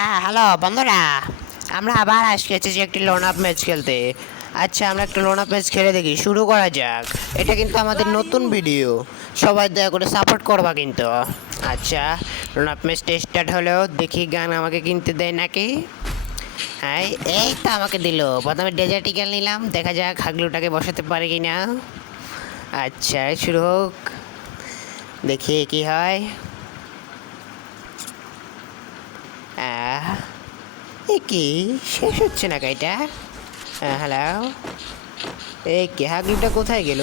Hello বন্ধুরা, আমরা আবার আজকে এসেছি একটি লোন আপ ম্যাচ খেলতে। আচ্ছা, আমরা একটা লোন আপ ম্যাচ খেলে দেখি, শুরু করা যাক। এটা কিন্তু আমাদের নতুন ভিডিও, সবাই দয়া করে সাপোর্ট করবা কিন্তু। আচ্ছা, লোন আপ ম্যাচটা স্টার্ট হলো, দেখি গান আমাকে কিনতে দেয় নাকি। হ্যাঁ, এই তো আমাকে দিল। প্রথমে ডেজার্ট ইগল নিলাম, দেখা যাক হাগলুটাকে বসাতে পারে কি না। আচ্ছা, শুরু হোক, দেখি কি হয়। এ কি শেষ হচ্ছে না গাড়িটা? হ্যালো, এই কে হাগলুটা কোথায় গেল?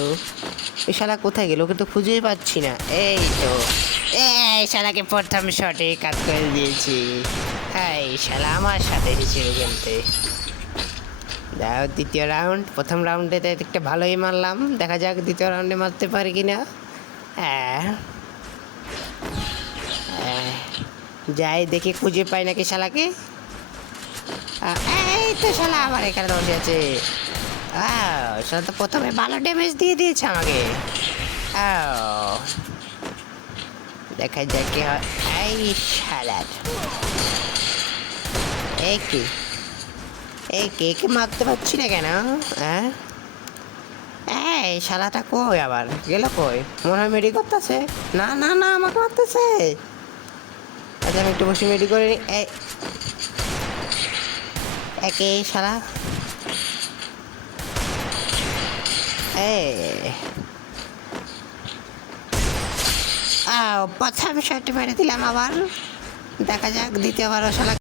এই শালা কোথায় গেল? ওকে তো খুঁজেই পাচ্ছি না। এই তো, এই শালাকে প্রথম শটে কাট করে দিয়েছি। হ্যাঁ, এই শালা আমার সাথে এসেছিল খেলতে। দাও দ্বিতীয় রাউন্ড। প্রথম রাউন্ডে তো একটা ভালোই মারলাম, দেখা যাক দ্বিতীয় রাউন্ডে মারতে পারি কি না। হ্যাঁ, যাই দেখি খুঁজে পাই নাকি শালাকে। এই তো শালা আবার এখানে বসে আছে। শালা তো প্রথমে ভালো ড্যামেজ দিয়ে দিয়েছে আমাকে। দেখা যাক কি হয়। এই শালার, এই কি, এই কে মারতে পারছি না কেন? হ্যাঁ, এই শালাটা কই আবার গেল? কই, মনে হয় মেডি করতেছে। না না না, আমাকে মারতেছে। আচ্ছা, আমি একটু বসে মেডি করে নিই। একে শালা, প্রথম শট মেরে দিলাম আবার। দেখা যাক দ্বিতীয়বারও শালা